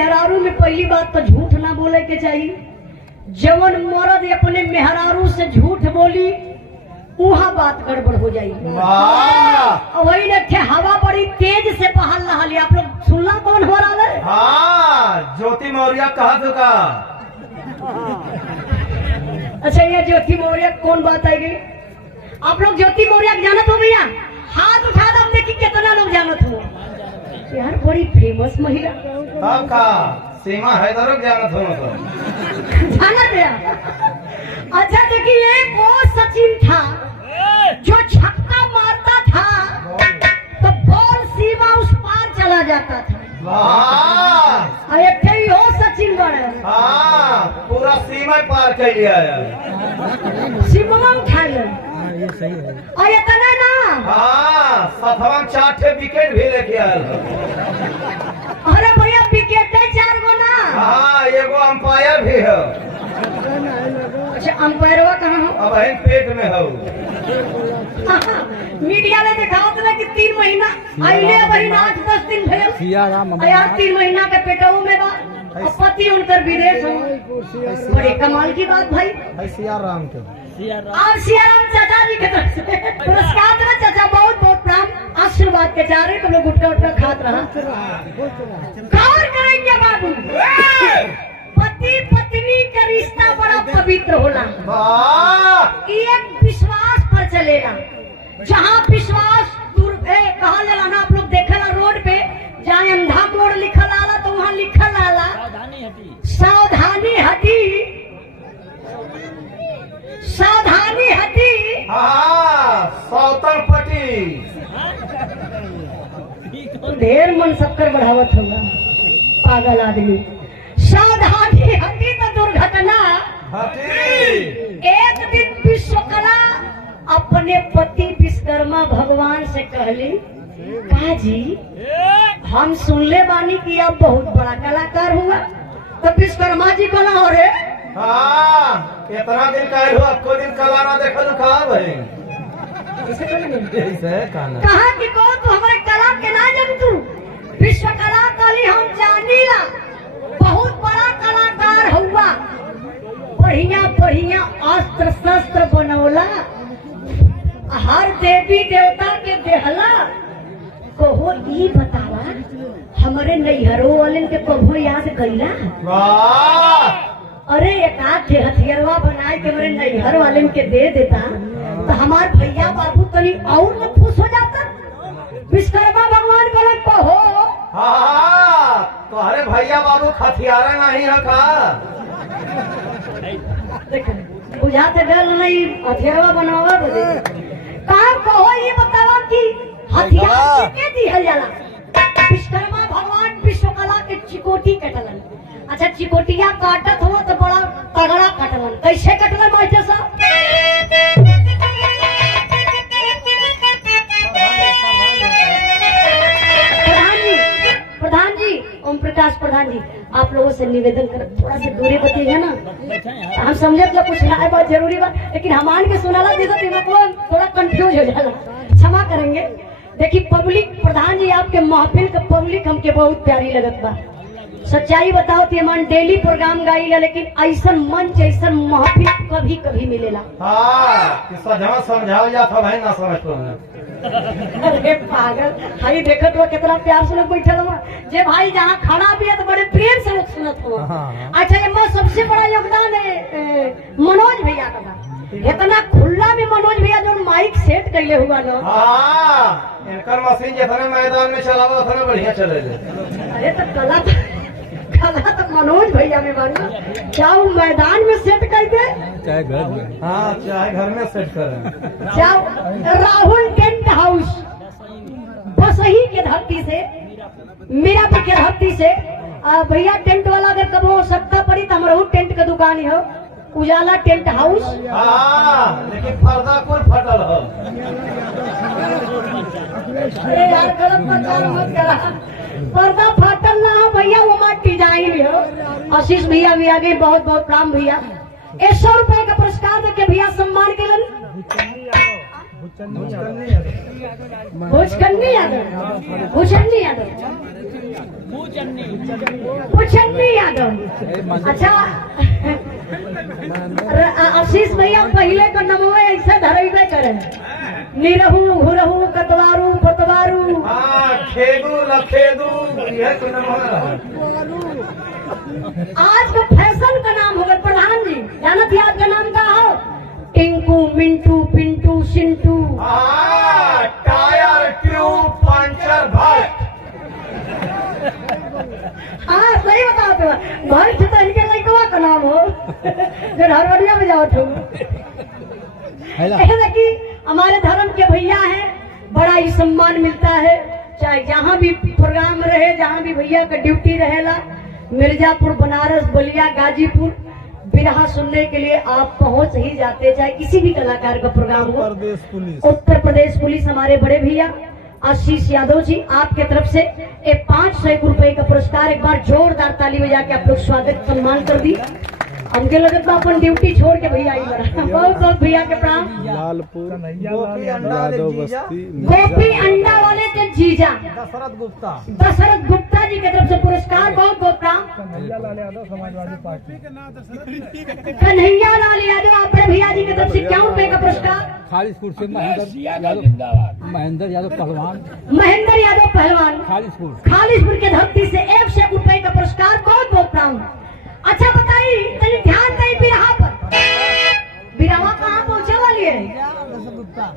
मेहरारू में पहली बात तो झूठ ना बोले के चाहिए। जवन मर्द अपने मेहरारू से झूठ बोली वहाँ बात गड़बड़ हो जाएगी। वही देखे हवा बड़ी तेज से बहल रहा है। आप लोग सुनना कौन हो रहा है? हाँ, ज्योति मौर्य कहा तो का। अच्छा, ये ज्योति मौर्य कौन बात आएगी? आप लोग ज्योति मौर्य जानत हो भैया? हाथ उठा दो, देखिए कितना लोग जानत हो। यार बड़ी फेमस महिला। हाँ का सीमा हैदर जानत हो तो जानत है। अच्छा देखिए, एक वो सचिन था जो छक्का मारता था तो बॉल सीमा उस पार चला जाता था। वाह, एक हो सचिन बड़े। हाँ, पूरा सीमा पार कर लिया सीमा उठा ले। ये सही है। और इतना ना, हाँ, सतवा 4 विकेट भी लेके आयल। अरे भैया विकेट है 4 गो ना। हाँ, एगो अंपायर भी है। अच्छा, अंपायरवा कहाँ हो? अब है पेट में हो। मीडिया ने दिखाओ तो कि 3 महीना आइले, वही 8-10 दिन भैया सिया राम यार 3 महीना के पेटों में बा। और पति उनकर विदेश हो। बड़े कमाल की बात भाई। सिया राम के आप सियाराम चाचा जी के तरफ से पुरस्कार देना। चाचा बहुत बहुत प्रणाम, आशीर्वाद के चाह रहे तो लोग गुटका उटका खात रहा। गौर करेंगे बाबू, पति पत्नी का रिश्ता बड़ा पवित्र होला। वाह, एक विश्वास पर चलेगा। जहाँ विश्वास दूर कहा लेला ना, आप लोग देखेला रोड पे जहाँ अंधा मोड़ लिखल आला तो वहाँ लिखल आला सावधानी हटी, सावधानी हटी। हाँ, सौतन पटी। ढेर मन शक्कर बढ़ावत होगा पागल आदमी। सावधानी हटी तो दुर्घटना हटी। एक दिन विश्वकला अपने पति विश्वकर्मा भगवान से कहली, कहा जी हम सुनले बानी कि आप बहुत बड़ा कलाकार हुआ। तो विश्वकर्मा जी को ना हो रे। हाँ, कितना दिन का हो, आपको दिन कला ना देखा तो कहा भाई कहा कि को तू हमारे कला के ना जन तू विश्वकला कली हम जानीला, बहुत बड़ा कलाकार हुआ। बढ़िया बढ़िया अस्त्र शस्त्र बनौला, हर देवी देवता के देहला। कहो ई बतावा हमारे नैहरों वाले के कहो याद कैला? अरे एक आध हथियारवा बनाए के मेरे नैहर वाले के दे देता तो हमारे भैया बाबू तनी और न खुश हो जाता। विश्वकर्मा भगवान करे कहो। हाँ, तुम्हारे भैया बाबू हथियारा नहीं है का? बुझाते डर नहीं हथियारवा बनवा बोले कहा कहो ये बतावा कि हथियार के दिया जाला? विश्वकर्मा भगवान विश्वकला के चिकोटी कटलन। अच्छा, चिकोटिया काटत हो तो बड़ा तगड़ा कटलन। कैसे कटलन बैठे साहब? प्रधान जी ओम प्रकाश प्रधान जी, आप लोगों से निवेदन कर थोड़ा सा दूरी बतिएगा ना। हम समझे तो कुछ ना है, बहुत जरूरी बात, लेकिन हमान के सुनाला जैसा मतलब थोड़ा कंफ्यूज हो जाला, क्षमा करेंगे। देखिए पब्लिक, प्रधान जी आपके महफिल का पब्लिक हमके बहुत प्यारी लगत बा। सच्चाई बताओ तो मन डेली प्रोग्राम गाइला, लेकिन ऐसा मंच ऐसा महफिल कभी कभी मिलेला। हाँ, समझाओ जाता भाई ना समझ तो। अरे पागल, भाई देखत हो कितना प्यार से लोग बैठल हुआ। जे भाई जहाँ खड़ा भी है तो बड़े प्रेम से लोग सुनत हो। अच्छा, ये सबसे बड़ा योगदान है मनोज भैया का बा। इतना खुला में मनोज भैया जो माइक सेट कैले हुआ ना। हाँ, इनकर मशीन जितने मैदान में चलावा उतने बढ़िया चले। अरे तो कला तो मनोज भैया में बना, क्या वो मैदान में सेट कर दे? चाहे घर में। हाँ, चाहे घर में सेट करें। जाओ राहुल टेंट हाउस बसही के धरती से, मीरापुर के धरती से भैया टेंट वाला अगर कभी सत्ता पड़ी तो हमारा टेंट का दुकान हो, उजाला टेंट हाउस। हाँ, लेकिन पर्दा कोई फटल हो। अरे यार गलत प्रचार मत करा, पर्दा फाटल ना हो भैया, वो मत डिजाइन हो। आशीष भैया भी आगे बहुत बहुत प्रणाम भैया। 100 रुपए का पुरस्कार देके भैया सम्मान के लिए भुजकन्नी यादव पुछन्नी यादव। अच्छा आशीष भैया पहले का नमवे ऐसे धरेबे करे, निरहू घुरहू कतवारू फतवारू। हाँ खेदू लखेदू यह तो नंबर आज का फैशन का नाम होगा प्रधान जी, जानत याद का नाम का हो? टिंकू मिंटू पिंटू सिंटू। हाँ टायर ट्यूब पंचर भट्ट। हाँ सही बताओ तो भट्ट तो इनके लड़कवा का नाम हो जो हरवड़िया में जाओ तुम। कि हमारे धर्म के भैया हैं, बड़ा ही सम्मान मिलता है, चाहे जहाँ भी प्रोग्राम रहे, जहाँ भी भैया का ड्यूटी रहेला। मिर्जापुर, बनारस, बलिया, गाजीपुर बिरहा सुनने के लिए आप पहुंच ही जाते, चाहे किसी भी कलाकार का प्रोग्राम हो। उत्तर प्रदेश पुलिस हमारे बड़े भैया आशीष यादव जी आपके तरफ से एक 500 रुपए का पुरस्कार, एक बार जोरदार ताली बजा के आप लोग स्वागत सम्मान कर दी। हमके लगे तो अपन ड्यूटी छोड़ के भैया आई बड़ा। बहुत बहुत भैया के प्रणाम। लालपुर गोपी अंडा वाले के जीजा दशरथ गुप्ता। दशरथ गुप्ता जी की तरफ से पुरस्कार, बहुत बहुत प्रणाम। समाजवादी पार्टी कन्हैया लाल यादव अपने भैया जी की तरफ से 51 रुपए का पुरस्कार। खालिसपुर से महेंद्र यादव पहलवान, महेंद्र यादव पहलवान खालिसपुर के धरती से 100 रुपए का पुरस्कार, बहुत बहुत प्रणाम। अच्छा बताइए, तनी ध्यान दें बिरहा पर। बिरहा कहाँ पहुँचे वाली है?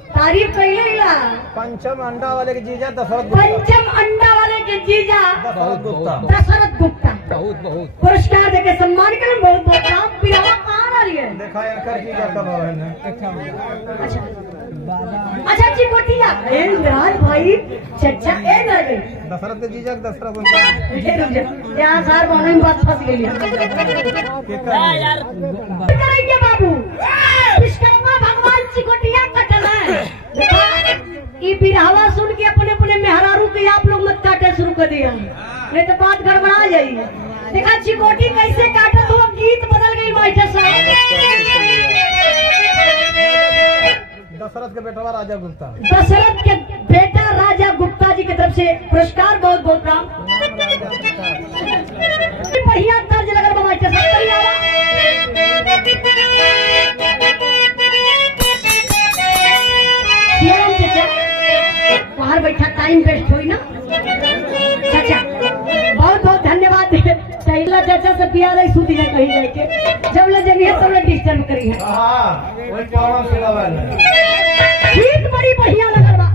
तारीफ कहिए ला। पंचम अंडा वाले के जीजा दशरथ गुप्ता। पंचम अंडा वाले के जीजा दशरथ गुप्ता। दशरथ गुप्ता बहुत बहुत पुरस्कार देके सम्मान करें, बहुत बहुत प्रणाम। बिरहा कहाँ वाली है? देखा यार जीजा कब है। अच्छा जी कोटिया राज भाई चचा ए ना गई दशरथ के जीजा दशरथ गुप्ता। यहाँ सार बोने में बात फंस गई करेंगे बाबू। विश्वकर्मा भगवान चिकोटिया कटना है। ये बिरहवा सुन के अपने अपने मेहरारू के आप लोग मत काटे शुरू कर दिया, नहीं तो बात गड़बड़ा जाएगी। देखा चिकोटी कैसे काटे तो गीत बदल गई मास्टर साहब। दशरथ के बेटा राजा गुप्ता। दशरथ के बेटा राजा गुप्ता जी की तरफ से पुरस्कार, बहुत बहुत प्रणाम। बढ़िया तर्ज लगा मास्टर साहब। बाहर बैठा टाइम वेस्ट हुई ना चाचा, बहुत बहुत धन्यवाद। चैला चाचा से पिया रही सुधी है कहीं जाके, जब ले जमी है तब ले डिस्टर्ब करी है। गीत बड़ी बढ़िया लगल बा।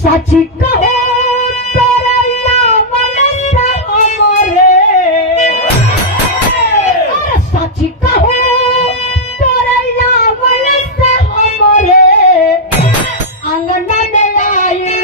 सची कहो सची कहो अंगना में आइल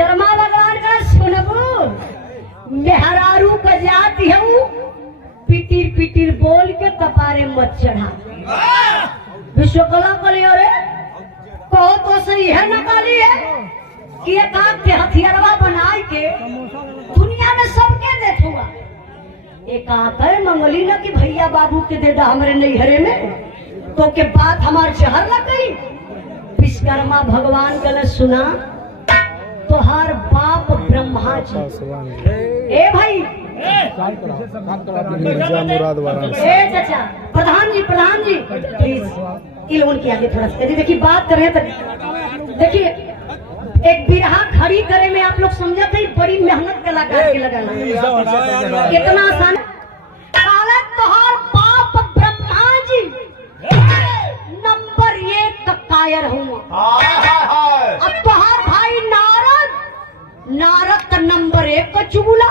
विश्वकर्मा भगवान का सुनबू मेहरारू का जाति हूँ पिटिर पिटिर बोल के कपारे मत चढ़ा विश्वकला कलियो रे कहो तो सही है न काली है कि एक आग के हथियारवा बनाए के दुनिया में सबके देखूंगा एक आकर मंगली न कि भैया बाबू के दे दा हमारे नैहरे में तो के बात हमार जहर लग गई विश्वकर्मा भगवान गलत सुना तो हर बाप ब्रह्मा जी ए भाई ए चाचा प्रधान जी प्लीज इलोन के आगे थोड़ा सा देखिए बात कर रहे हैं तो देखिए एक बिरहा खड़ी करे में आप लोग समझते हैं बड़ी मेहनत कलाकार के लगाना कितना आसान तोहार बाप ब्रह्मा जी नंबर 1 का कायर हूँ अब तोहार भाई नारद का नंबर 1 का चुगला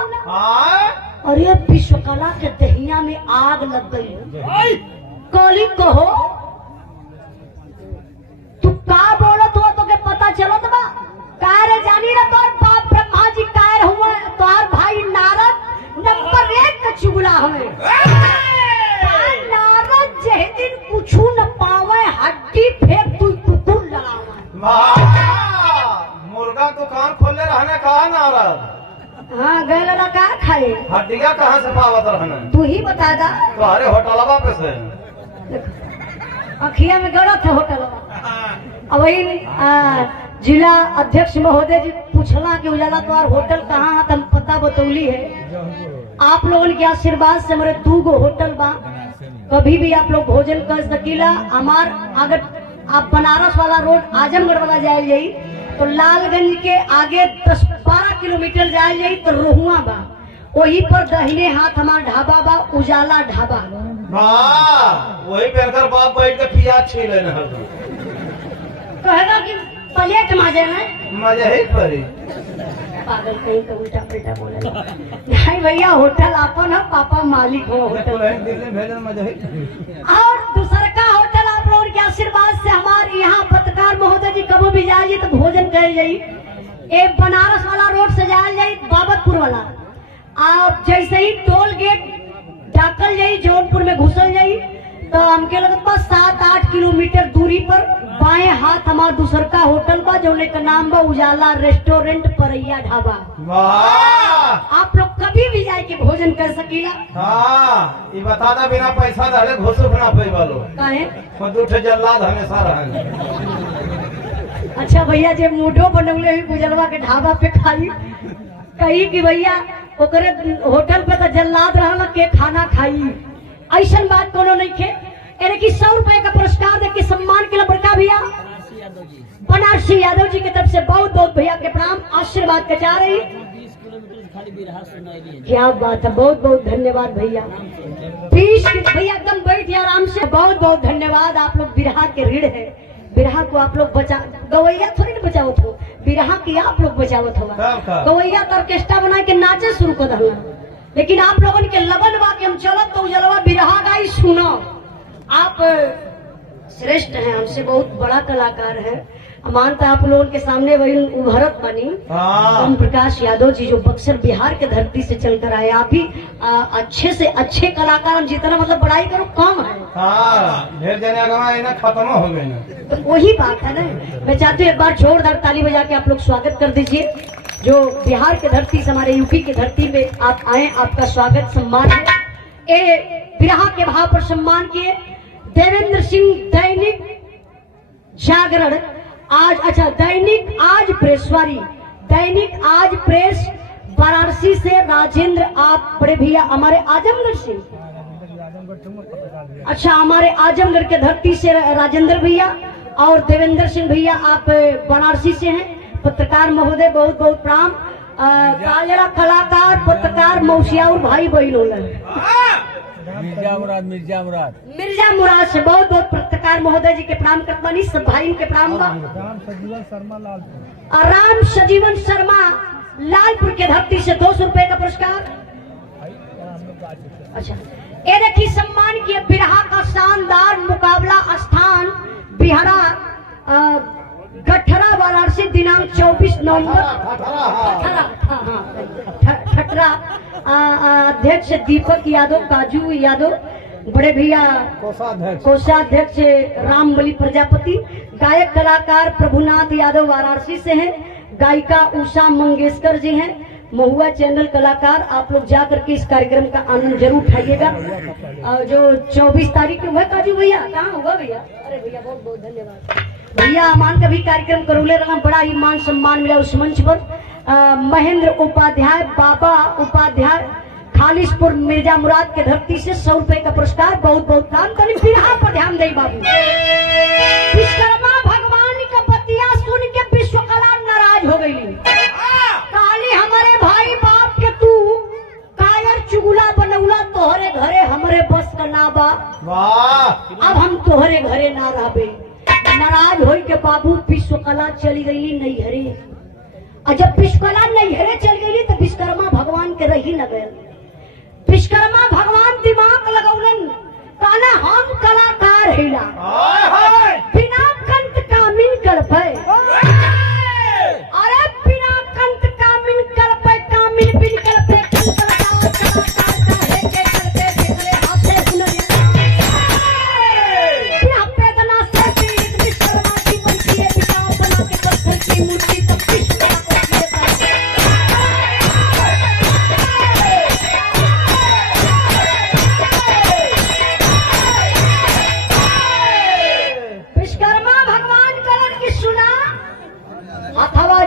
अरे विश्वकला के दहिया में आग लग गई कौली कहो तू का बोलत हो तो के पता चलत बा कार जानी ना तोर बाप ब्रह्मा जी कायर हुआ तोर भाई नारद नंबर 1 का चुगला हमें नारद जे दिन कुछू न पावे हड्डी फेंक तू कुकुर लड़ावा मुर्गा दुकान खोले रहने कहा नारद हाँ गए लड़ा का खाए हड्डियाँ कहाँ से पावत रहने तू ही बता दा तुम्हारे होटलवा पे से अखिया में गलत है होटल अब वही जिला अध्यक्ष महोदय जी पूछला कि उजाला तो होटल कहाँ है तम पता बतौली है आप लोगों के आशीर्वाद से हमारे 2 गो होटल बा कभी भी आप लोग भोजन कर सकीला हमार अगर आप बनारस वाला रोड आजमगढ़ वाला जाए जाई तो लालगंज के आगे 10-12 किलोमीटर जाए जाई तो रोहुआ बा वही पर दाहिने हाथ हमारा ढाबा बा उजाला ढाबा वही पेरकर बाप बैठ के पियाज छीले न कहेगा कि प्लेट माजे में मजा ही पड़ी पागल कहीं तो उल्टा पुल्टा बोले नहीं भैया होटल आपन है पापा मालिक हो होटल मजा ही और दूसरा का होटल आप लोगों के आशीर्वाद से हमारे यहाँ पत्रकार महोदय जी कभी भी जाइए तो भोजन कर जाइए एक बनारस वाला रोड से जाए जाइए बाबतपुर वाला आप जैसे ही टोल गेट डाकल जाइए जौनपुर में घुसल जाइए तो हमके लगता बस 7-8 किलोमीटर दूरी पर बाएं हाथ हमारा दूसर का होटल बा जो का नाम बा उजाला रेस्टोरेंट परैया ढाबा आप लोग कभी भी जाए के भोजन कर सकीला हाँ ये बता दा बिना पैसा दे घुसुक ना पे वालो काहे दूठ जल्लाद हमेशा रहेंगे अच्छा भैया जे मूडो बनौले हुई गुजरवा के ढाबा पे खाई कही कि भैया ओकरे होटल पे तो जल्लाद रहला के खाना खाई ऐसा बात कोनो नहीं खे यानी कि 100 रुपए का पुरस्कार दे के सम्मान के लिए बड़का भैया बनारसी यादव जी की तरफ से बहुत बहुत भैया के प्रणाम आशीर्वाद के जा रही क्या बात है बहुत बहुत धन्यवाद भैया 20 भैया एकदम बैठिए आराम से बहुत बहुत धन्यवाद आप लोग बिरहा के ऋण है बिरहा को आप लोग बचा गवैया थोड़ी ना बचावत हो बिरहा की आप लोग बचावत होगा गवैया का ऑर्केस्ट्रा बना के नाचे शुरू कर दो लेकिन आप लोगों के लगन बा के हम चलत तो जलवा बिरहा गाई सुनो आप श्रेष्ठ हैं हमसे बहुत बड़ा कलाकार है मानता आप लोगों के सामने वही उभरत बनी ओम प्रकाश यादव जी जो बक्सर बिहार के धरती से चलकर आए आप भी अच्छे से अच्छे कलाकार हम जितना मतलब बड़ाई करो कम है ढेर जने खत्म हो गए तो वही बात है ना मैं चाहती हूँ एक बार जोरदार ताली बजा के आप लोग स्वागत कर दीजिए जो बिहार के धरती से हमारे यूपी की धरती पे आप आए आपका स्वागत सम्मान है ए बिरहा के भाव पर सम्मान किए देवेंद्र सिंह दैनिक जागरण आज अच्छा दैनिक आज दैनिक आज प्रेस वाराणसी से राजेंद्र आप बड़े भैया हमारे आजमगढ़ से अच्छा हमारे आजमगढ़ के धरती से राजेंद्र भैया और देवेंद्र सिंह भैया आप वाराणसी से हैं पत्रकार महोदय बहुत बहुत प्रणाम काजरा कलाकार पत्रकार मौसियाउर भाई बहनों मिर्जा मुराद से बहुत बहुत पत्रकार महोदय जी के प्रणाम करवानी सब भाई के प्रणाम राम सजीवन शर्मा लालपुर के धरती से 200 रुपए का पुरस्कार अच्छा ये देखिए सम्मान किए बिरहा का शानदार मुकाबला स्थान बिहारा गठरा वाराणसी दिनांक 24 नवंबर ठटरा अध्यक्ष दीपक यादव, काजू यादव, बड़े भैया कोषाध्यक्ष रामबली प्रजापति, गायक कलाकार प्रभुनाथ यादव वाराणसी से हैं, गायिका उषा मंगेशकर जी हैं, महुआ चैनल कलाकार। आप लोग जा करके इस कार्यक्रम का आनंद जरूर उठाइएगा। और जो 24 तारीख को हुआ काजू भैया, कहाँ होगा भैया? अरे भैया बहुत बहुत धन्यवाद भैया। अमान का भी कार्यक्रम करोले रहा, बड़ा ही मान सम्मान मिला उस मंच पर। महेंद्र उपाध्याय, बाबा उपाध्याय, खालिशपुर मिर्जा मुराद के धरती से 100 रुपए का पुरस्कार। बहुत बहुत काम करें, फिर पर ध्यान दे बाबू। विश्वकर्मा भगवान का बतिया सुन के विश्वकला नाराज हो गई। काली हमारे भाई बाप के तू कायर चुगला बनौला, तोहरे घरे हमरे बस का ना बा। अब हम तोहरे घरे ना रहबे। नाराज होई के बाबू विश्वकला चली गई नैहरे। और जब विश्वकला नैहरे चल गई तो विश्वकर्मा भगवान के रही न गए। विश्वकर्मा भगवान दिमाग लगौलन, कहना हम कलाकार हैला, बिना कंत कामिन कर पाए। अरे बिना कंत कामिन कर पाए, कामिन बिन कर पे मूर्ति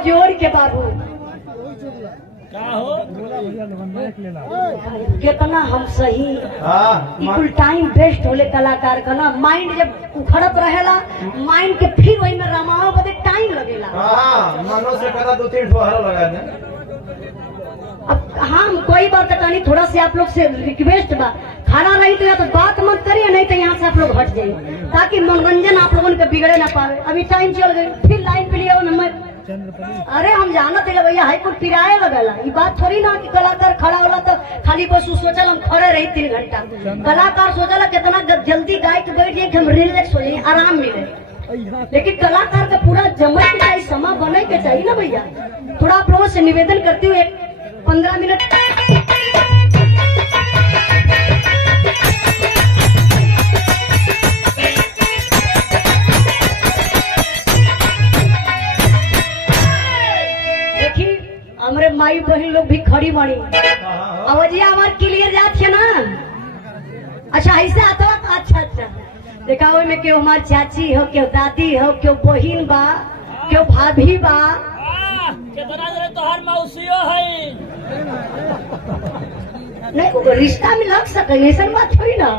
जोड़ के बाबू कितना हम सही इकुल टाइम वेस्ट होले कलाकार का ना। माइंड जब उखड़त रहेला, माइंड के फिर वही में रमाओ बदे टाइम लगेला। मनो से करा 2-3 ठोहरा लगा दे। अब हम कोई बात कहानी थोड़ा से आप लोग से रिक्वेस्ट बा, खाना नहीं तो या तो बात मत करिए, नहीं तो यहाँ से आप लोग हट जाइए ताकि मनोरंजन आप लोगों के बिगड़े ना पावे। अभी टाइम चल गई, फिर लाइन पे लिया मैं। अरे हम जानत है भैया हाईकोर्ट किराए लगेला। ये बात थोड़ी ना कि कलाकार खड़ा होला तो खाली बस सोचल हम खड़े रही 3 घंटा। कलाकार सोचला कितना जल्दी गाय के बैठ जाए कि हम रिलैक्स हो जाए, आराम मिले। लेकिन कलाकार का पूरा जमे के चाहिए, समय बने के चाहिए ना भैया। थोड़ा आप लोगों से निवेदन करती हूँ 15 मिनट हमारे माई बहन लोग भी खड़ी बड़ी आवाजिया हमार क्लियर जात है ना। अच्छा ऐसे आता। अच्छा अच्छा देखा में क्यों हमार चाची हो, क्यों दादी हो, क्यों बहन बा, क्यों भाभी बा, तोहर मौसियो है। नहीं वो रिश्ता में लग सके, ऐसा बात हुई ना।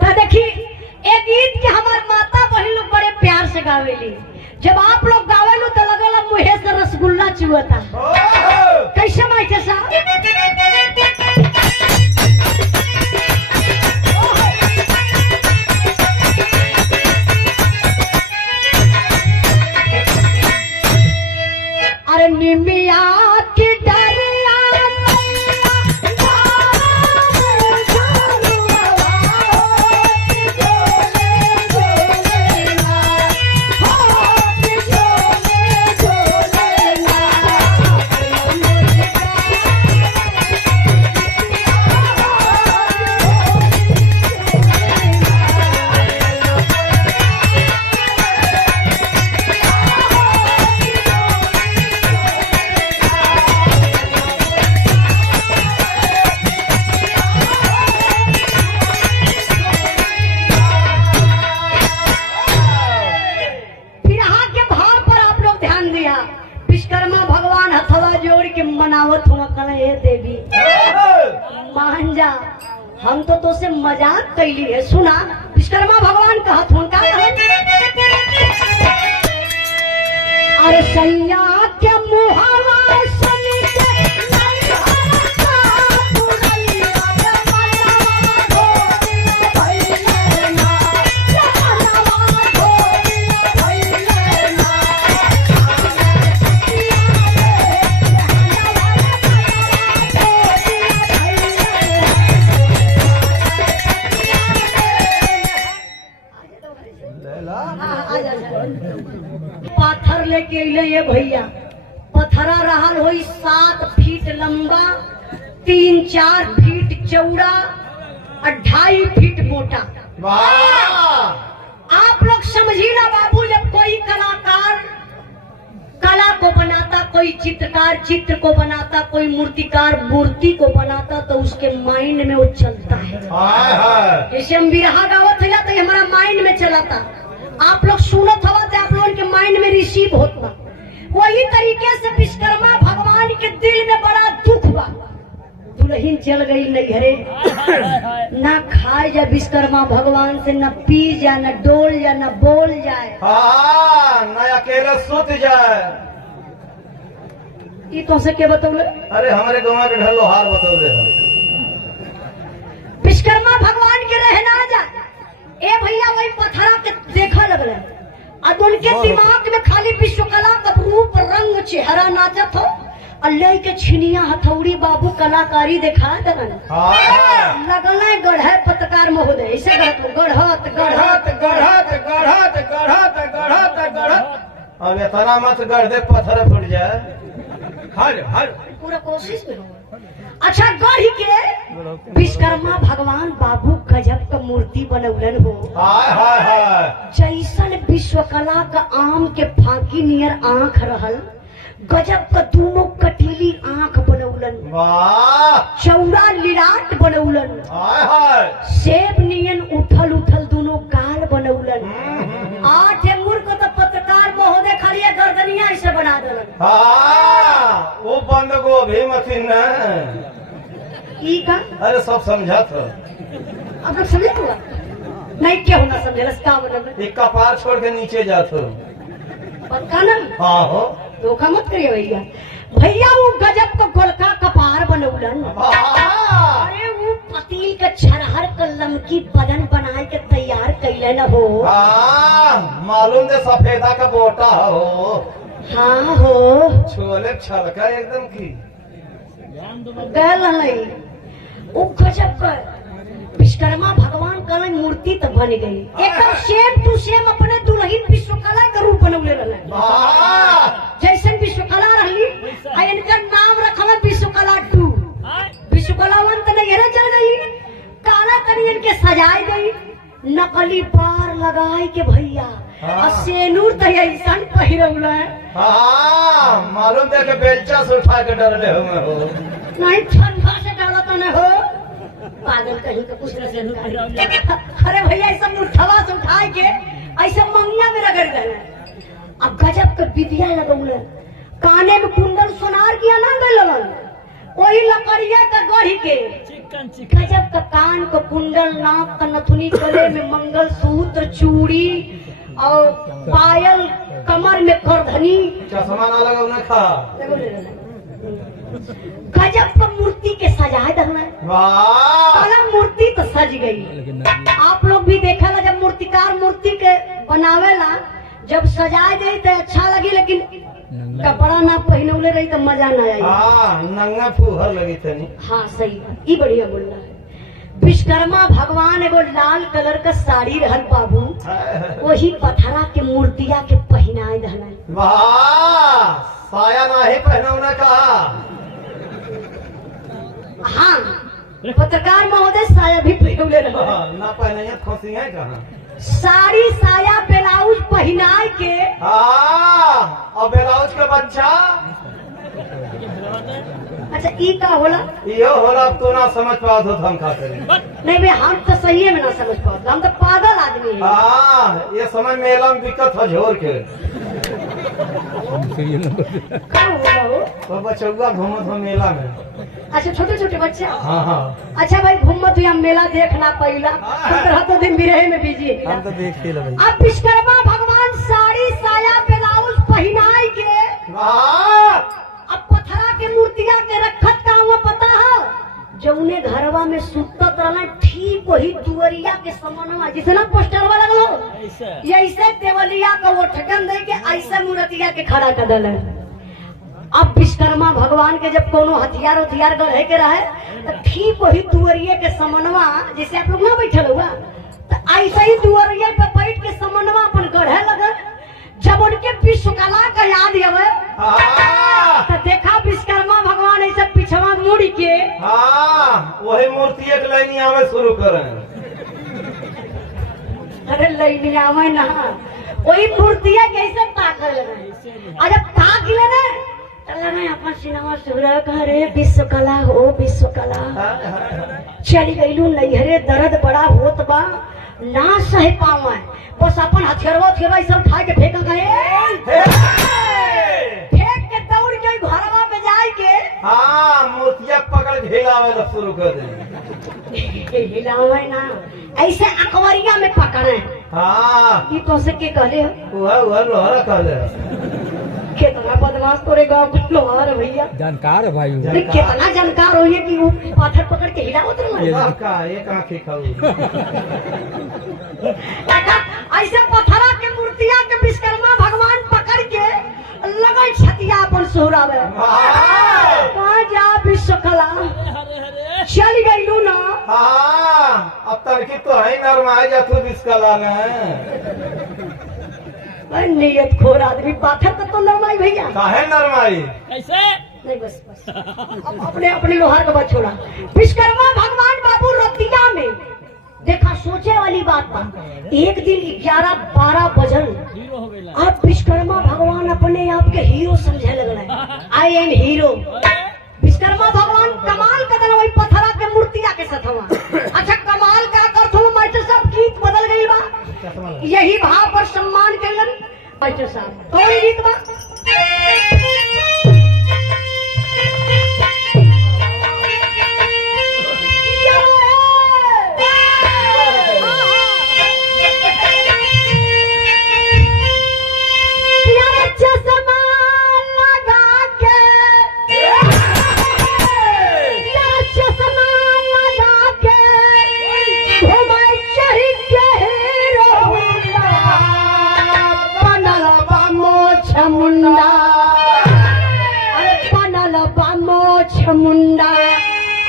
तो देखी एक गीत के हमार माता बहन लोग बड़े प्यार से गावेली। जब आप लोग गावेलू तो लगेला मुहे से रसगुल्ला चुहता। कैसे माइके साहब? अरे निमिया की डरिया मनावत हुआ कल हे देवी मान जा, हम तो से मजाक कैली है। सुना विश्वकर्मा भगवान कहत हुन का अरे सैया के मुहावा सुन के पाथर लेके अइले ये भैया पत्थरा रहल होई 7 फीट लंबा, 3-4 फीट चौड़ा और 2.5 फीट मोटा। वाह आप लोग समझिए बाबू, जब कोई कलाकार कला को बनाता, कोई चित्रकार चित्र को बनाता, कोई मूर्तिकार मूर्ति को बनाता, तो उसके माइंड में वो चलता है। हाय हाय जैसे हम बिरहा गावत है तो ये हमारा माइंड में चलाता, आप लोग सुनत हवा तो आप लोगों के माइंड में रिसीव होता। वही तरीके से विश्वकर्मा भगवान के दिल में बड़ा दुख बा। दुल्हन चल गई नैहरे, ना खाए जा विश्वकर्मा भगवान से, न पी जा, न डोल जा, न बोल जाए। हाँ न अकेले सुत जाए। ये तो से के बतौले? अरे हमारे गाँव के ढलो हार बतौ दे। विश्वकर्मा भगवान के रहना जाए। ए भैया वही पत्थरा के देखा लगल, अब उनके दिमाग में खाली विश्वकला का रूप रंग चेहरा नाचत हो, और ले के छिनिया हथौड़ी बाबू कलाकारी दिखा दलन। हाय हाय लगल है गढ़े पत्रकार महोदय, ऐसे गढ़त गढ़त गढ़त गढ़त गढ़त गढ़त गढ़त गढ़त। अब इतना मत गढ़ दे पत्थर फट जाए। हर हर पूरा कोशिश में हो। अच्छा, गढ़ के विश्वकर्मा भगवान बाबू गजब का मूर्ति बनौलन हो। हाय हाय हाय जैसन विश्वकला का आम के फांकी नियर आंख रहल, गजब का दोनों कटीली आंख बनौलन, वाह चौड़ा लिराट बनौलन, हाय हाय सेब नियन उठल उठल दोनों गाल बनौलन। 8 मूर्ख तो पत्रकार महोदय खाली गर्दनिया ऐसे बना देलन। हाँ वो बंद गोभी मशीन न। ई का अरे सब समझा था। अब लोग समझे हुआ नहीं, क्या होना समझे रस्ता बनल एक कपार छोड़ के नीचे जातो। पक्का ना? हाँ हो धोखा मत करिए भैया। भैया वो गजब का गोलका कपार बनौलन। हाँ। अरे वो पतील के छरहर का लमकी बदन बनाए के तैयार कैले न हो। हाँ मालूम दे सफेदा का बोटा हो। हाँ हो छोले छलका एकदम की गल नहीं, वो गजब का विश्वकर्मा भगवान का मूर्ति तो बन गई एकदम सेम टू सेम, अपने दुल्हन विश्वकला का रूप बनौले रहले। हाँ। जैसन विश्वकला रहली, आ इनका नाम रखल विश्वकला 2। विश्वकला 1 तो नहीं चल गई, काला करी इनके सजाई गई, नकली पार लगाए के भैया, हाँ। और सेनूर तो ऐसन पहिरौल है। हाँ मालूम दे के बेलचा से उठा के डर ले हो। नहीं ठंडा से डाला तो न हो, पागल कहीं का कुछ नहीं। अरे भैया ऐसा मुठवा से उठा के ऐसा मंगिया में रगड़ गए। अब गजब का विधिया लगौले, काने में कुंडल सोनार किया ना गलन, वही लकड़िया का गढ़ी के गजब का कान को कुंडल, नाक का नथुनी, गले में मंगल सूत्र, चूड़ी और पायल, कमर में करधनी। चश्मा ना लगा उन्हें खा। गजब का मूर्ति के सजाए दहना। वाह मूर्ति तो सज गई। आप लोग भी देखा ना, जब मूर्तिकार मूर्ति के बनावेला, जब सजाए गई तो अच्छा लगी, लेकिन कपड़ा ना पहनौले रही तो मजा ना आई। हाँ नंगा फूहर लगी थी। हाँ सही बात, ये बढ़िया बोलना है। विश्वकर्मा भगवान एगो लाल कलर का साड़ी रहल बाबू, वही पथरा के मूर्तिया के पहनाए रहना। वाह साया नहीं पहनौना कहा। हाँ पत्रकार महोदय साया भी पहनौले रहो। ना पहने खोसी है कहाँ। साड़ी साया ब्लाउज पहनाए के। हाँ और ब्लाउज का बच्चा। अच्छा ई का होला? यो होला तो ना समझ पाओ तो हम खा करें। नहीं भाई, हम तो सही में ना समझ पाओ, हम तो पागल आदमी है। हाँ ये समय मेला में दिक्कत हो झोर के। का होला हो? तो बचौआ घूमत हो मेला में। अच्छा छोटे छोटे बच्चे। हाँ हाँ अच्छा भाई, घूमत हुआ मेला देखना पहिला, तो दिन बिरहे में बिजी। हम तो देख के लगे। अब विश्वकर्मा भगवान साड़ी साया ब्लाउज पहनाए के, वाह अब पथरा के मूर्तिया के रखत का हुआ पता है, जौने घरवा में सुतत रहना ठीक वही दुवरिया के समनवा, जिसना पोस्टरवा लगलो ऐसे देवलिया का वो ठकन दे के ऐसे मूर्तिया के खड़ा कर दल। अब विश्वकर्मा भगवान के जब कोनो हथियार उथियार गढ़े के रहे, तो ठीक वही दुवरिया के समनवा, जैसे आप लोग ना बैठल हुआ, तो ऐसे ही दुवरिया पे बैठ के समनवा अपन गढ़े लगल। जब उनके विश्वकला का याद आवे, वही मूर्ति एक लाइनिया में शुरू करें। अरे लैनिया में ना वही मूर्तिया कैसे ताकल है। अरे ताक ले ना चल ना अपन सिनेमा सुरा करे विश्वकला हो विश्वकला चली गईलू नैहरे दर्द बड़ा होत बा ना सह पावे बस अपन हथियारवा सब उठा के फेंक गए फेंक के दौड़ के घरवा में जाए के हाँ मूर्तिया पकड़ के हिलावे शुरू कर दे। हिलावे ना ऐसे अकवरिया में पकड़े। हाँ ये तो से के कहले वह लोहरा कहले कितना बदमाश तोरे गांव के लोहार भैया जानकार है भाई अरे कितना जानकार हो ये कि वो पाथर पकड़ के हिलावत रहे वाह का एक आंखी खाऊ। ऐसे पथरा के मूर्तिया के विश्वकर्मा भगवान पकड़ के लगल छतिया अपन सोहरावे कहाँ जा विश्वकला चल गईलू ना। हाँ अब तड़की तो है नरमा जा तू विश्वकला नियत खोर आदमी पाथर तो नरमाई भैया काहे नरमाई कैसे? नहीं बस अपने अपने लोहार का बात छोड़ा। विश्वकर्मा भगवान बाबू रतिया में देखा सोचे वाली बात बा एक दिन 11-12 बजल हीरो हो गया। अब विश्वकर्मा भगवान अपने आप के हीरो समझे लगल आई एम हीरो। विश्वकर्मा भगवान कमाल कर वही पथरा के मूर्तिया के सथवा अच्छा कमाल का कर मास्टर साहब गीत बदल गई बा यही भाव पर सम्मान कैलन मास्टर साहब कोई गीत बा मुंडा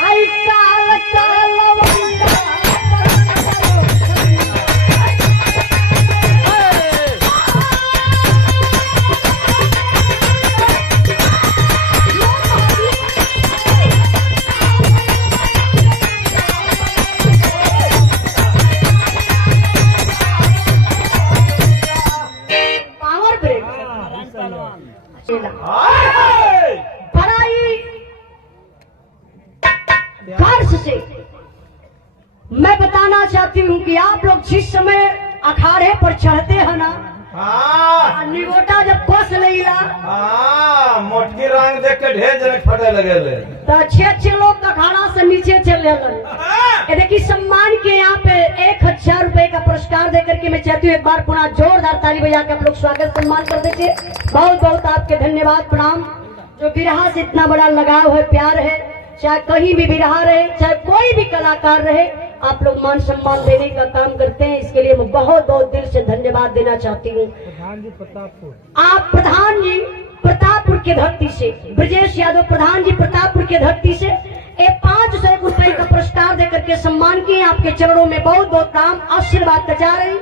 आई काल काल पावर ब्रेक बड़ाई कर्ज से मैं बताना चाहती हूँ कि आप लोग जिस समय अखाड़े पर चढ़ते हैं ना हाँ निगोटा जब कस लेला हाँ मोटकी रंग देख के ढेर जने फटे लगे तो अच्छे लोग अखाड़ा से नीचे चल जाए। देखिए सम्मान के यहाँ पे 1000 रुपए का पुरस्कार देकर के मैं चाहती हूँ एक बार पुनः जोरदार ताली बजा के आप लोग स्वागत सम्मान कर दीजिए। बहुत बहुत आपके धन्यवाद प्रणाम। जो बिरहा से इतना बड़ा लगाव है प्यार है चाहे कहीं भी बिरहा रहे चाहे कोई भी कलाकार रहे आप लोग मान सम्मान देने का काम करते हैं इसके लिए मैं बहुत बहुत दिल से धन्यवाद देना चाहती हूँ। आप प्रधान जी प्रतापपुर की धरती से ब्रजेश यादव प्रधान जी प्रतापपुर की धरती से 500 रुपए का पुरस्कार देकर के सम्मान किए। आपके चरणों में बहुत बहुत काम आशीर्वाद का जा रहे हैं।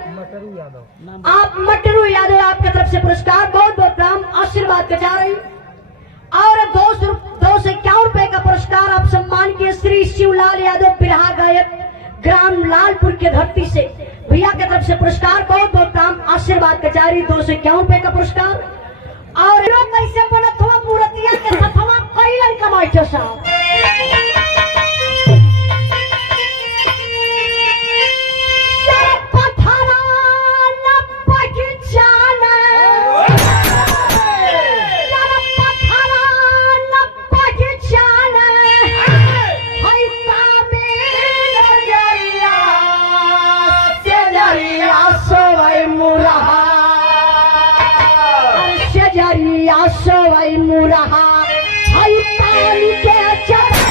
आप मटरू यादव आपकी तरफ से पुरस्कार बहुत बहुत काम आशीर्वाद का जा रहे हैं। और 251 रुपए का पुरस्कार आप सम्मान किए श्री शिवलाल यादव बिरहा गायक ग्राम लालपुर के धरती से भैया की तरफ से पुरस्कार बहुत बहुत काम आशीर्वाद कचारी 251 रुपए का पुरस्कार। और लोग कैसे बनत हुआ मूर्तिया के सथवा कैलन कमाई छो साहब सवई मुरहा हई पानी के चढ़ा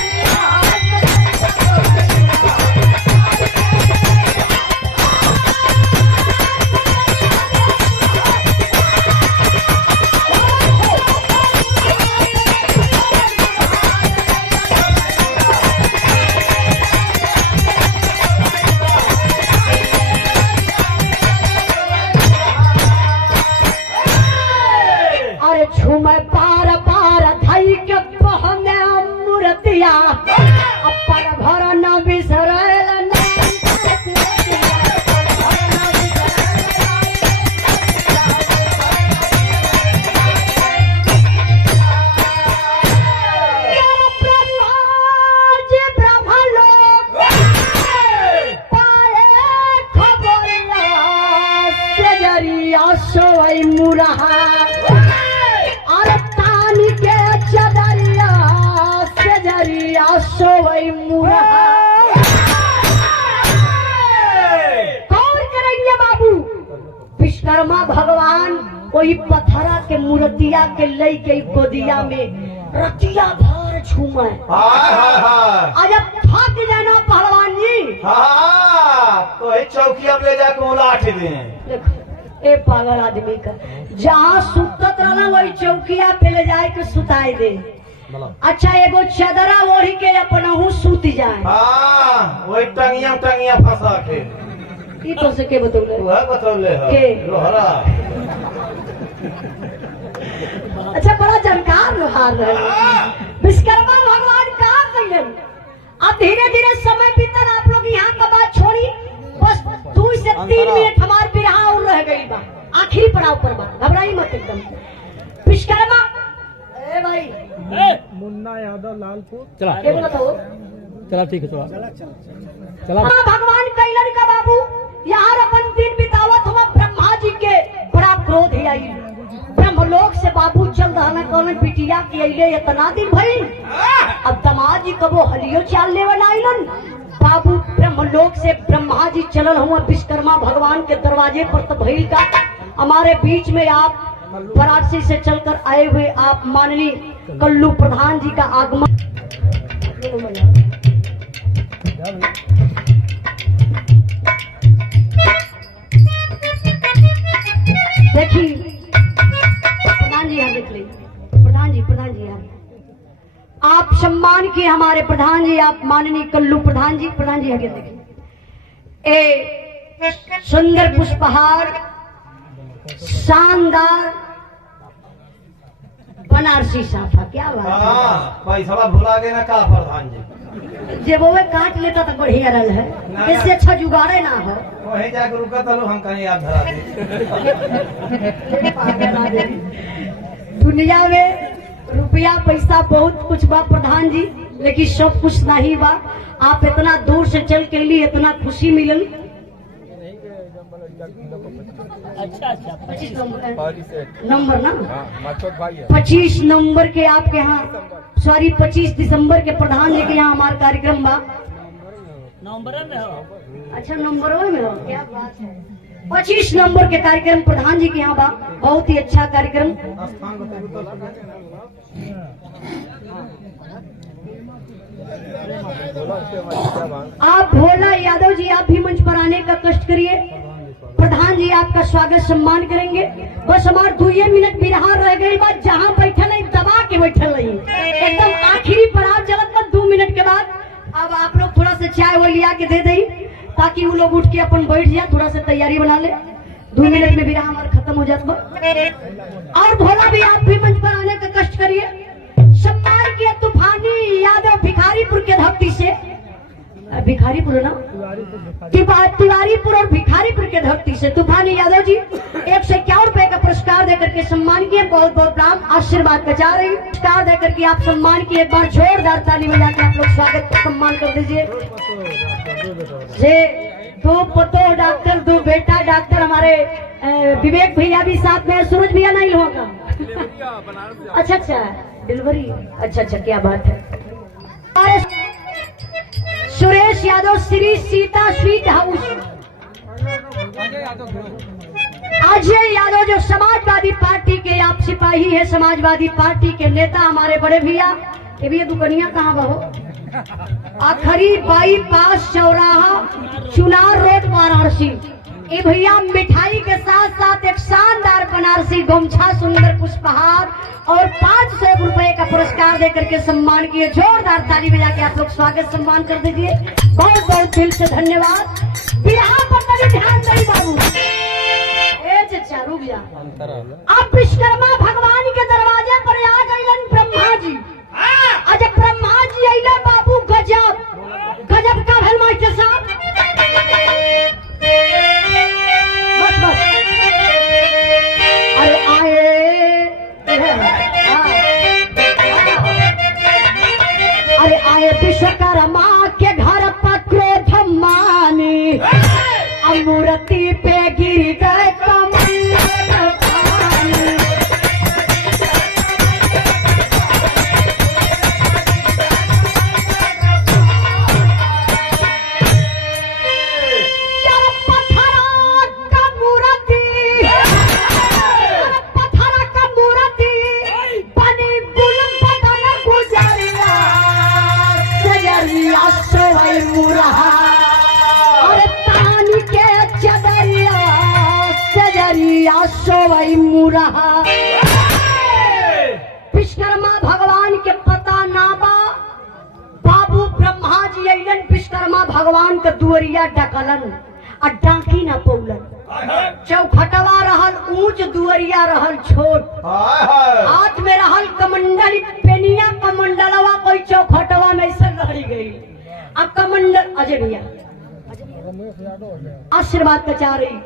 झूमे पार पार धई के पहने मूर्तिया पर सोवई मुरहा कौन करेंगे बाबू विश्वकर्मा भगवान कोई पत्थरा के मूर्तिया के लई के गोदिया में रतिया भर झूमे हाय हाय हाय आज अब थक जाना पहलवान जी हाँ तो ही चौकिया ले जाके उलाट दे देखो ए पागल आदमी का जहाँ सुतत रहना वही चौकिया पे ले जाए के सुताई दे अच्छा एगो चदरा ओढ़ी के अपनहू सूत जाए हाँ वही टंगिया फंसा के ई तो से के बतौले वह बतौले के? है लोहरा अच्छा बड़ा जानकार लोहार रहे विश्वकर्मा भगवान का कहियन अब धीरे धीरे समय बीतल आप लोग यहाँ का बात छोड़ी बस 2 से 3 मिनट हमार बिरहा और रह गई बा आखिरी पड़ाव पर बा घबराई मत एकदम विश्वकर्मा ए भाई मुन्ना यादव लालपुर के बोला था वो चला ठीक है चला हाँ, भगवान कैलन का बाबू यहाँ अपन दिन बितावत हुआ ब्रह्मा जी के बड़ा क्रोध है आई ब्रह्मलोक से बाबू चल रहा कौन बिटिया के अले इतना दिन भई अब दामाद जी कबो हलियो चाल ले आइलन बाबू ब्रह्मलोक से ब्रह्मा जी चलल हुआ विश्वकर्मा भगवान के दरवाजे पर तो भइल का हमारे बीच में आप वाराणसी से चलकर आए हुए आप माननीय कल्लू प्रधान जी का आगमन देखिए प्रधान जी यहाँ देख लीजिए प्रधान जी यहाँ आप सम्मान किए हमारे प्रधान जी आप माननीय कल्लू प्रधान जी आगे देखिए ए सुंदर पुष्पहार शानदार बनारसी साफा क्या बात है हाँ पैसा भुला गए ना का प्रधान जी जे वो काट लेता तो बढ़िया रहा है इससे अच्छा जुगाड़े ना हो वही जाके रुका तो हम कहीं याद धरा दे दुनिया में रुपया पैसा बहुत कुछ बा प्रधान जी लेकिन सब कुछ नहीं बा आप इतना दूर से चल के लिए इतना खुशी मिलल अच्छा 25 नंबर ना भाई 25 नंबर के आपके यहाँ सॉरी 25 दिसंबर के प्रधान जी के यहाँ हमारा कार्यक्रम बा नवंबर में हो अच्छा नंबर में हो क्या बात है 25 नंबर के कार्यक्रम प्रधान जी के यहाँ बा बहुत ही अच्छा कार्यक्रम आप भोला यादव जी आप भी मंच पर आने का कष्ट करिए प्रधान जी आपका स्वागत सम्मान करेंगे बस हमारे 2 मिनट बिरहा रह गई बात जहाँ बैठल है दबा के बैठल रही एकदम आखिरी पड़ाव चलत पर 2 मिनट के बाद अब आप लोग थोड़ा सा चाय वो लिया के दे दी ताकि वो लोग उठ के अपन बैठ जाए थोड़ा सा तैयारी बना ले 2 मिनट में बिरहा हमारा खत्म हो जाता और भोला भी आप भी मंच पर आने का कष्ट करिए सम्मान किया तूफानी यादव भिखारीपुर के धरती से भिखारीपुर ना तिवारीपुर और भिखारीपुर के धरती से तूफानी यादव जी 151 रुपए का पुरस्कार देकर के सम्मान किए बहुत बहुत प्रणाम आशीर्वाद बचा रही पुरस्कार देकर के आप सम्मान किए एक बार जोरदार ताली बजा के आप लोग स्वागत सम्मान कर दीजिए जे 2 पतो डॉक्टर 2 बेटा डॉक्टर हमारे विवेक भैया भी साथ में सूरज भैया नहीं होगा अच्छा डिलीवरी अच्छा क्या बात है सुरेश यादव श्री सीता स्वीट हाउस अजय यादव जो समाजवादी पार्टी के आप सिपाही है समाजवादी पार्टी के नेता हमारे बड़े भैया ये भी दुकनिया कहाँ बहो आखिरी बाईपास चौराहा चुनार रोड वाराणसी ये भैया मिठाई के साथ साथ एक शानदार बनारसी गमछा सुंदर पुष्पहार और 500 रुपए का पुरस्कार देकर के सम्मान किए जोरदार ताली बजा के आप लोग स्वागत सम्मान कर दीजिए बहुत बहुत दिल से धन्यवाद बिहार पर तभी ध्यान दे बाबू चचा रुक जा अब विश्वकर्मा भगवान के दरवाजे पर आ गए ब्रह्मा जी आज ब्रह्मा जी अले बाबू गजब का भेल मास्टर साहब बस अरे आए विश्वकर्मा के घर पर क्रोध मानी मूर्ति पे गिर गए कमंडल पानी रहा। विश्वकर्मा भगवान के पता ना बा। बाबू ब्रह्मा जी अइलन विश्वकर्मा भगवान के दुअरिया डकलन आ डांकी ना पौलन। चौखटवा रहल ऊंच, दुअरिया रहल छोट। हाय हाय हाथ में रहल कमंडल, पेनिया कमंडलवा कोई चौखटवा में ऐसे रह गई। अब कमंडल अजय भैया आशीर्वाद का चाह रही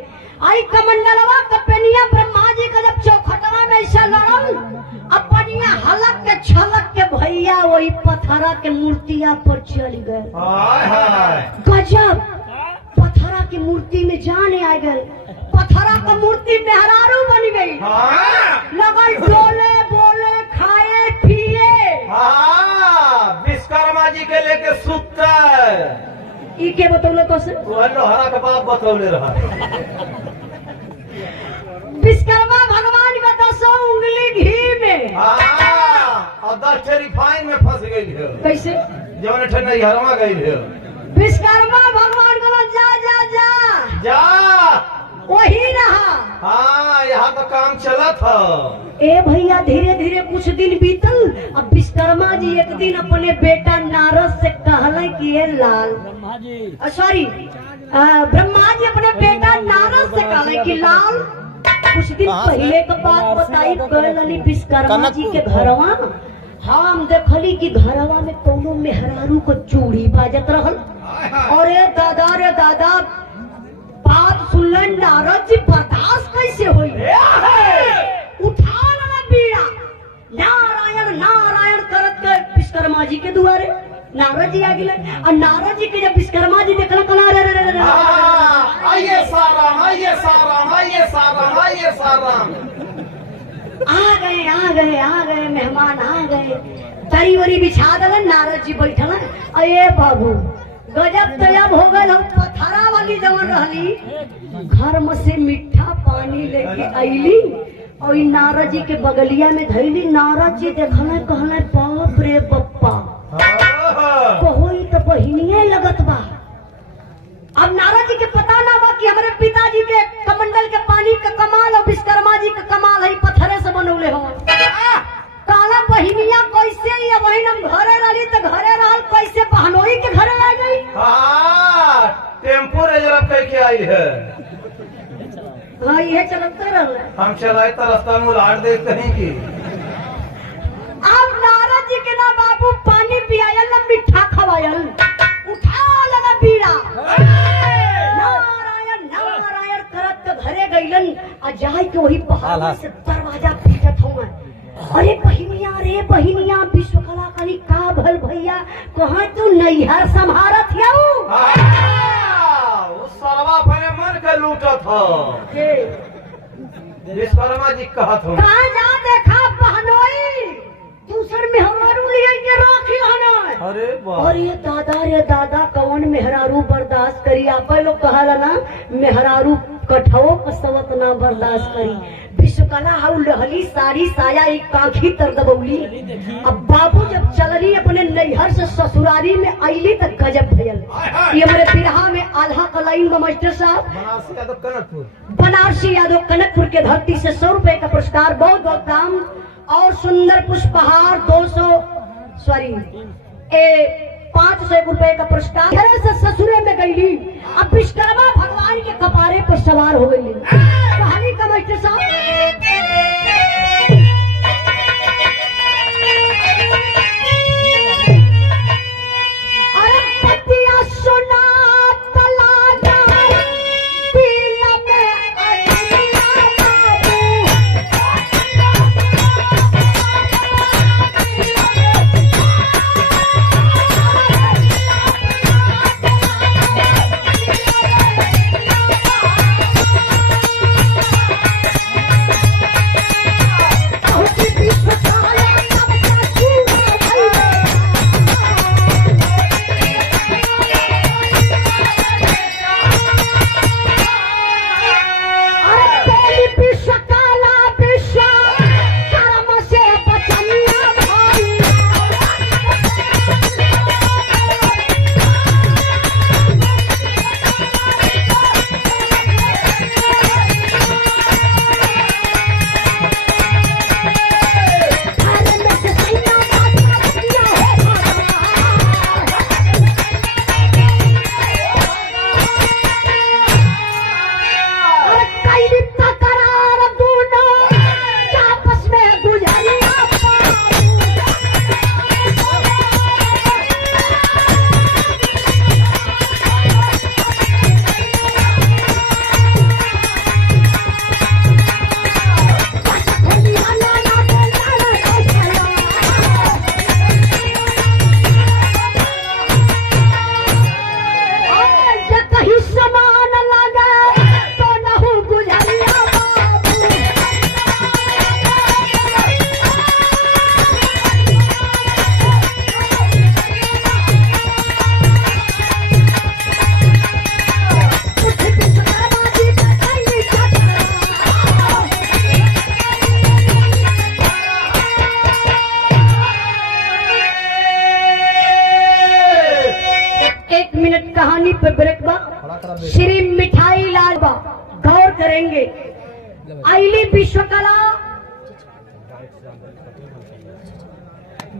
आई कमंडलवा कपेनिया ब्रह्मा जी का जब चौखटवा में ऐसा लड़ल, अपनिया हलक के छलक के भैया वही पथरा के मूर्तिया पर चल गए। हाय हाय गजब, पथरा की मूर्ति में जान आ गए। पथरा का मूर्ति मेहरारू बन गई। लगल डोले बोले खाए पिए। विश्वकर्मा जी के लेके सुता ई के बतौले तो से लोहरा के बाप बतौले रहा। विश्वकर्मा भगवान का 10 उंगली घी में और 10 रिफाइन में फंस गई है। कैसे? जौन ठन हरमा गई है। विश्वकर्मा भगवान बोला जा जा जा जा वही रहा। हाँ यहाँ तो काम चला था। ए भैया धीरे धीरे कुछ दिन बीतल। अब विश्वकर्मा जी एक दिन अपने बेटा नारद से कहले कि ये लाल ब्रह्मा जी सॉरी ब्रह्मा जी अपने बेटा नारद से कहले कि लाल कुछ दिन पहले का बात बताई कहली विश्वकर्मा जी के घरवा हम देखली कि घरवा में कोनो मेहरारू को चूड़ी बाजत रहल। और रे दादा बात सुनलन नारद जी बर्दाश्त कैसे हुई। उठा ना बीड़ा नारायण नारायण करत के विश्वकर्मा जी के दुआरे नारद जी आ गिले। और नारद जी के जब विश्वकर्मा जी देखल कला रे रे रे आइए साराम आइए साराम आइए साराम आइए साराम। आ गए मेहमान आ गए। तरी वरी बिछा दलन। नारद जी बैठल। अये बाबू गजब तलब हो गए। हम पथरा वाली जवन रहली घर में से मीठा पानी लेके आईली और नारद जी के बगलिया में धैली। नारद जी देखल कहले बाप रे बप्पा कोई तो बहिनिये लगत बा। अब नारद जी के पता ना बा कि हमारे पिताजी के कमंडल के पानी का कमाल और विश्वकर्मा जी का कमाल है पत्थरे से बनौले हो। काला बहिनिया कैसे ये बहिन हम घरे रही तो घरे रहल कैसे बहनोई के घरे आ गई। टेम्पो रिजर्व करके आई है। हाँ ये चलते रहल। हम चलाए तो रास्ता में लाट दे कहीं की। अब नारद जी के ना बाबू पानी पियायल ना मीठा खवायल। उठा लगा बीड़ा नारायण नारायण करत के घरे गईलन। आ जाए के वही पहाड़ से दरवाजा पीटत हुआ। अरे बहिनिया विश्वकला कली का भल भैया कहाँ तू नैहर संभारत याऊ। सरवा अपने मन के लूटत हो। विश्वकर्मा जी कहत हो कहाँ जा देखा बहनोई दूसर मेहरारू लिए के राखी हना। अरे और ये दादा कौन मेहरारू बर्दाश्त करी। आप लोग कहला ना मेहरारू कठो कसवत ना बर्दाश्त करी। विश्वकला हाउ लहली साड़ी साया एक काखी तर दबौली। अब बाबू जब चलली अपने नैहर से ससुरारी में आईली तक गजब भयल। ये हमारे बिरहा में आल्हा कलाइन मास्टर साहब बनारसी यादव कनकपुर के धरती से 100 रुपए का पुरस्कार बहुत बहुत दाम और सुंदर पुष्पहार 500 रुपए का पुरस्कार। घर से ससुरे में गईली। अब विश्वकर्मा भगवान के कपारे पर सवार हो गई। कहानी का मास्टर साहब अरे पतिया सुना कहानी पे ब्रेक बा। श्री मिठाई लाल बा गौर करेंगे। आईली विश्वकला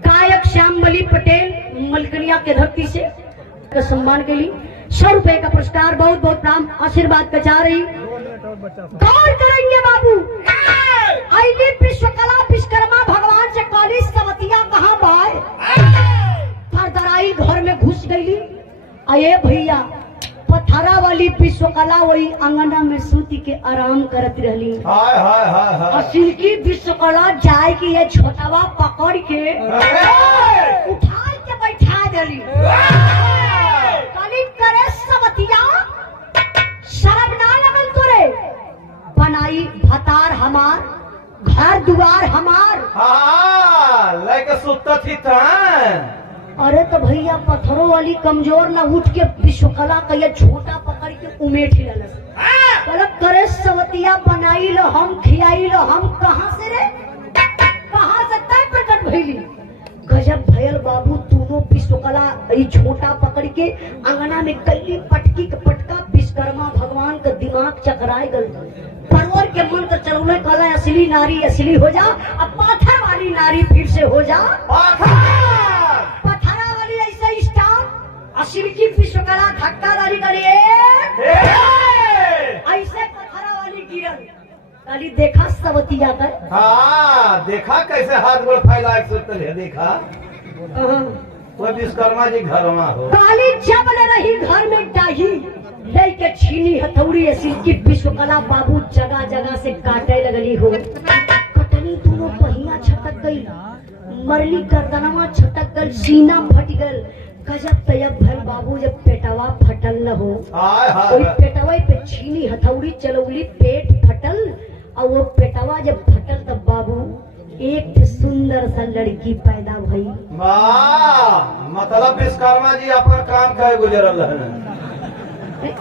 गायक श्यामबली पटेल मलकनिया के धरती से का सम्मान के लिए 100 रुपए का पुरस्कार, बहुत बहुत नाम आशीर्वाद का चाह रही। गौर करेंगे बाबू, आईली विश्वकला विश्वकर्मा भगवान से काली सवतिया कहाँ बाय फरदराई घर में घुस गई। अये भैया पथरा वाली विश्वकला वही अंगना में सूती के आराम करत रहली। हाय हाय हाय हाय असिल की विश्वकला जाए की ये छोटावा पकड़ के उठा के बैठा देली। काली करे सवतिया शर्म ना लगल तोरे, बनाई भतार हमार घर दुआर हमार। हाँ लेके सुतता थी था। अरे तो भैया पत्थरों वाली कमजोर ना उठ के विश्वकला का ये छोटा पकड़ के उमेठ ही ललस। गलत करे सवतिया बनाई लो हम खियाई लो हम, कहाँ से रे कहाँ से तय प्रकट भइली। गजब भयल बाबू, दोनों विश्वकला ये छोटा पकड़ के अंगना में कल्ली पटकी के पटका विश्वकर्मा भगवान का दिमाग चकराए गल। परवर के मन का चलौले कला असली नारी असली हो जा, अब पाथर वाली नारी फिर से हो जा। पथरा वाली ऐसे स्टार असिल की विश्वकला धक्का डाली करिए ऐसे पथरा वाली गिरल। काली देखा सवतिया कर। हाँ देखा कैसे हाथ गोड़ फैला के सुतल है, देखा वो विश्वकर्मा जी घर में हो। काली जब न रही घर में डाही लेके छीनी हथौड़ी असिल की विश्वकला बाबू जगह जगह से काटे लगली हो। कटनी दोनों पहिया छटक गई, मरली गर्दनवा छटक गल, सीना फट गल। गजब तयब भल बाबू जब पेटवा फटल न हो। हाय हाय कोई पेटवा पे छीनी हथौड़ी चलौली पेट फटल, और वो पेटवा जब फटल तब बाबू एक सुंदर सा लड़की पैदा भई। वाह, मतलब विश्वकर्मा जी अपन काम करे गुजरल है।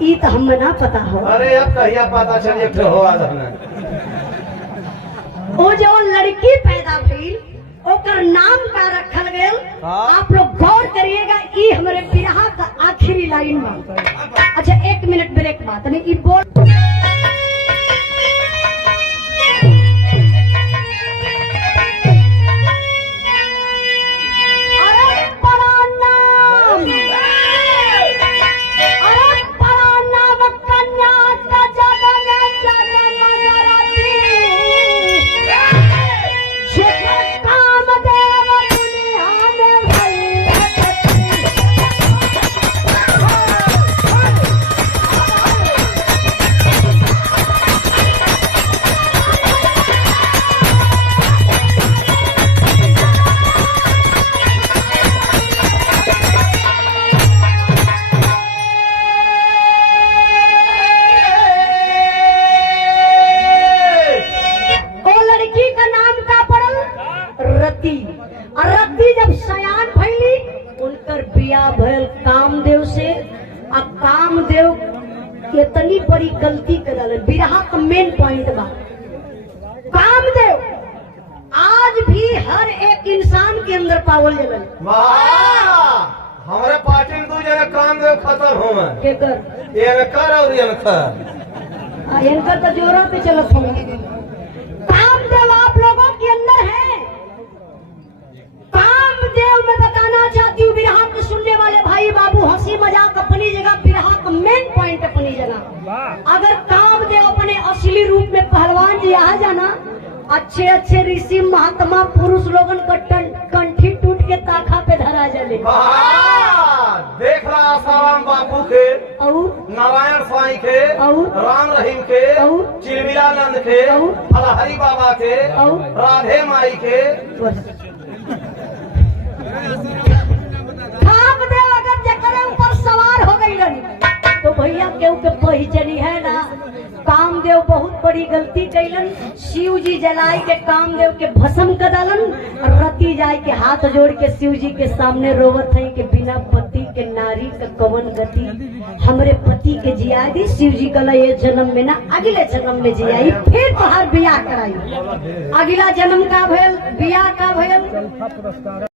ई तो हमें ना पता हो। अरे अब कहिया पता चलिए फिर हो आज हमें। वो जो लड़की पैदा भई ओकर नाम का रखल गयल। हाँ। आप लोग गौर करिएगा, ई हमारे बिरहा का आखिरी लाइन बा। अच्छा 1 मिनट ब्रेक बात नहीं ई बोल। अरे प्रणाम, अरे प्रणाम कन्या का जगन जगमगरती। जेकर कामदेव दुनिया में भइल ओ लड़की का नाम का पड़ल रति। और रति जब सयान भइली उनकर बियाह भयल कामदेव से। अब कामदेव इतनी बड़ी गलती कर बिरहा का मेन पॉइंट बा। कामदेव आज भी हर एक इंसान के अंदर पावल जलन। वाह, हमारे पार्टी में 2 जने काम दे खत्म हो में। केकर ये कर और ये कर। इनका तो जोरों पे चलत होगा। कामदेव आप लोगों के अंदर है। कामदेव मैं बताना चाहती हूँ बिरहा को सुनने वाले भाई बाबू, हंसी मजाक अपनी जगह, बिरहा का मेन पॉइंट अपनी जगह। अगर कामदेव अपने असली रूप में पहलवान जी आ जाना, अच्छे अच्छे ऋषि महात्मा पुरुष लोगन का कंठी टूट के ताखा पे धरा जले। वाह, देख रहा आसाराम बापू के, और नारायण स्वामी के, और राम रहीम के, और चिलबिलानंद के, और हलहरी बाबा के, और राधे माई के। कामदेव अगर जकरे ऊपर सवार हो गई रही तो भैया केहू के पहचानी है ना। कामदेव बहुत बड़ी गलती कैलन। शिव जी जलाई के कामदेव के भस्म कर डालन। रति जाय के हाथ जोड़ के शिव जी के सामने रोवत है कि बिना पति के नारी का कवन गति, हमरे पति के जिया दी। शिव जी कल ये जन्म में ना अगले जन्म में जियाई, फिर तोहार बियाह कराई। अगला जन्म का भयल, बियाह का भयल।